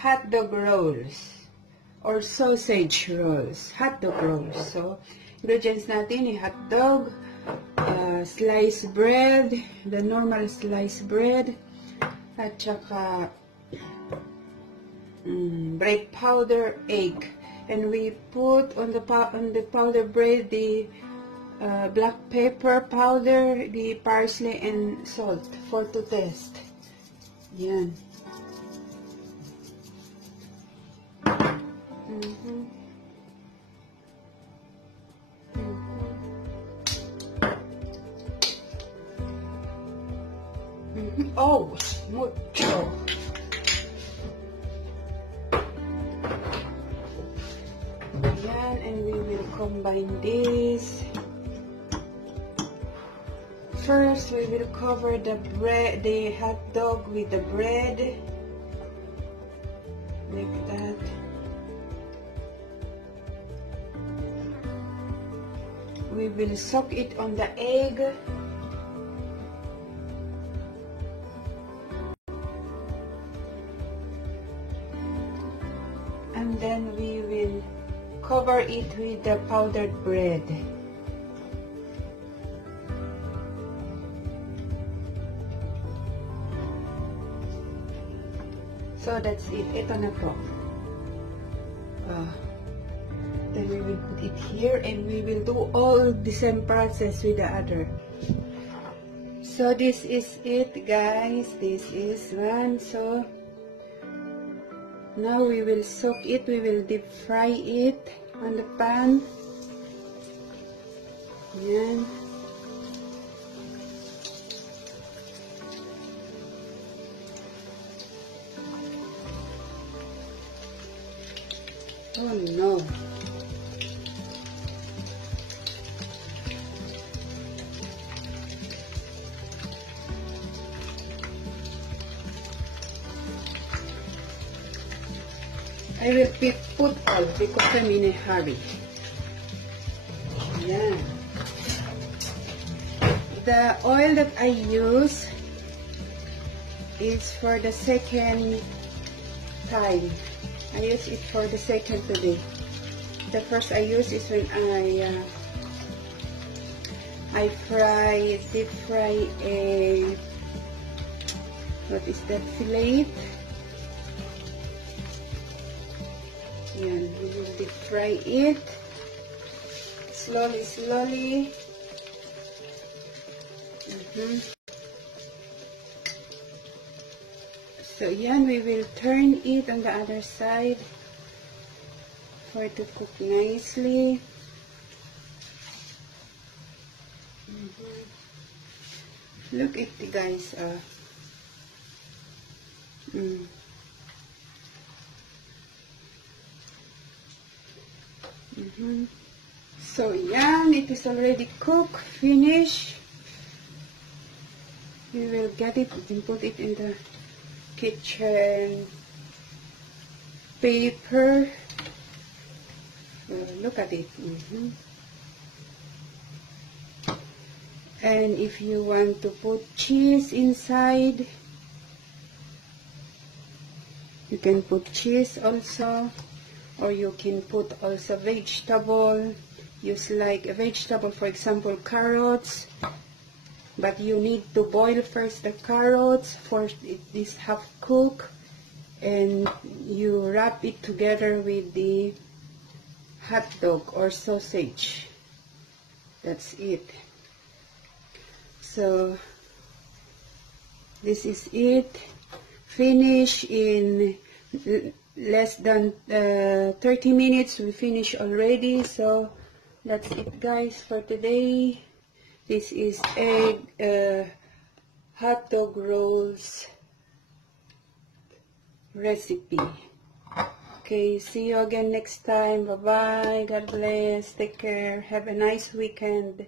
hot dog rolls or sausage rolls. Hot dog rolls. So, ingredients natin, hot dog, sliced bread, the normal sliced bread, at saka bread powder, egg. And we put on the powder bread the black pepper powder, the parsley, and salt for to taste. Yan. Oh, mucho. Yan, and we will combine this. First, we will cover the bread, the hot dog with the bread, like that. We will soak it on the egg. And then we will cover it with the powdered bread. So that's it. Ito na po. Then we will put it here and we will do all the same process with the other. So this is it, guys. This is one. So now we will soak it. We will deep fry it on the pan. Yan. Oh no. I will put all because I'm in a hurry. Yeah. The oil that I use is for the second time. I use it for the second today. The first I use is when I deep fry a, what is that, fillet? Yan, we will deep fry it slowly. So yan, we will turn it on the other side for it to cook nicely. Look at it, guys. So yan, it is already cooked, finished. We will get it and put it in the kitchen paper. Look at it. And if you want to put cheese inside, you can put cheese also, or you can put also vegetable. Use like a vegetable, for example, carrots. But you need to boil first the carrots for it is half cooked, and you wrap it together with the hot dog or sausage. That's it. So this is it. Finish in less than 30 minutes. We finish already. So that's it, guys, for today. This is egg hot dog rolls recipe. Okay, see you again next time. Bye bye. God bless. Take care. Have a nice weekend.